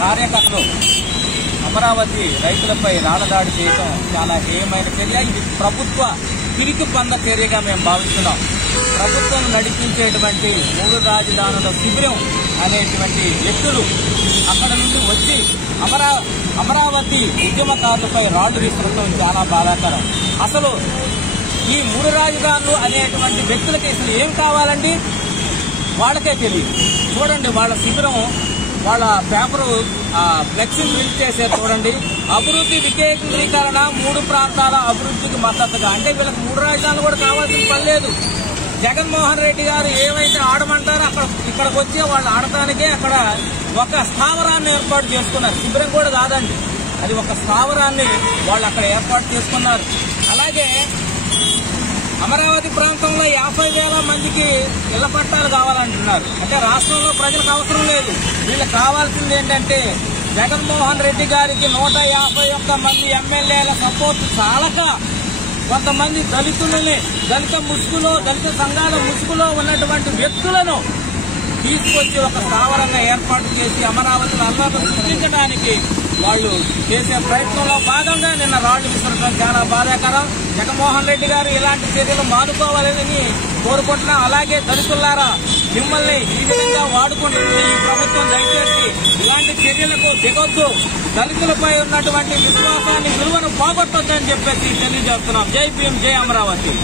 కార్యకర్తలు అమరావతి రైతులపై రాళ్లదాడి చేయడం చాలా హేయమైన చర్య. ఇది ప్రభుత్వ పిరికి పంద చర్యగా మేము భావిస్తున్నాం. ప్రభుత్వం నడిపించేటువంటి 3 రాజధానుల శిబిరం అనేటువంటి వ్యక్తులు అక్కడ నుండి వచ్చి అమరావతి ఉద్యమకారులపై రాళ్లు విసరడం చాలా బాధాకరం. అసలు ఈ 3 రాజధానులు అనేటువంటి వ్యక్తులకి అసలు ఏం కావాలండి వాళ్ళకే తెలియదు. చూడండి, వాళ్ళ శిబిరం, వాళ్ళ పేపరు ఫ్లెక్సీ ప్రింట్ చేశారు చూడండి. అభివృద్ధి వికేంద్రీకరణ 3 ప్రాంతాల అభివృద్ధికి మద్దతుగా. అంటే వీళ్ళకి 3 రాజధానులు కూడా కావాల్సిన పని లేదు. జగన్మోహన్ రెడ్డి గారు ఏవైతే ఆడమంటారో ఇక్కడికి వచ్చి వాళ్ళు ఆడటానికే అక్కడ ఒక స్థావరాన్ని ఏర్పాటు చేసుకున్నారు. శిబిరం కూడా కాదండి, అది ఒక స్థావరాన్ని వాళ్ళు అక్కడ ఏర్పాటు చేసుకున్నారు. అలాగే అమరావతి ప్రాంతంలో 50,000 మందికి ఇళ్ల పట్టాలు కావాలంటున్నారు. అంటే రాష్ట్రంలో ప్రజలకు అవసరం లేదు. వీళ్ళకి కావాల్సింది ఏంటంటే జగన్మోహన్ రెడ్డి గారికి 151 మంది ఎమ్మెల్యేల సపోర్ట్ చాలక కొంతమంది దళిత సంఘాల ముసుగులో ఉన్నటువంటి వ్యక్తులను తీసుకొచ్చి ఒక స్థావరంగా ఏర్పాటు చేసి అమరావతిలో అల్లర్లు సృష్టించడానికి వాళ్ళు చేసే ప్రయత్నంలో భాగంగా నిన్న రాళ్లు విసరడం చాలా బాధాకరం. జగన్మోహన్ రెడ్డి గారు ఇలాంటి చర్యలు మానుకోవాలని కోరుకుంటున్నాం. అలాగే దళితులారా, మిమ్మల్ని ఈ విధంగా వాడుకుంటుంది ఈ ప్రభుత్వం. దయచేసి ఇలాంటి చర్యలకు దిగొద్దు. దళితులపై ఉన్నటువంటి విశ్వాసాన్ని, విలువను పోగొట్టొద్దని చెప్పేసి తెలియజేస్తున్నాం. జై భీమ్, జై అమరావతి.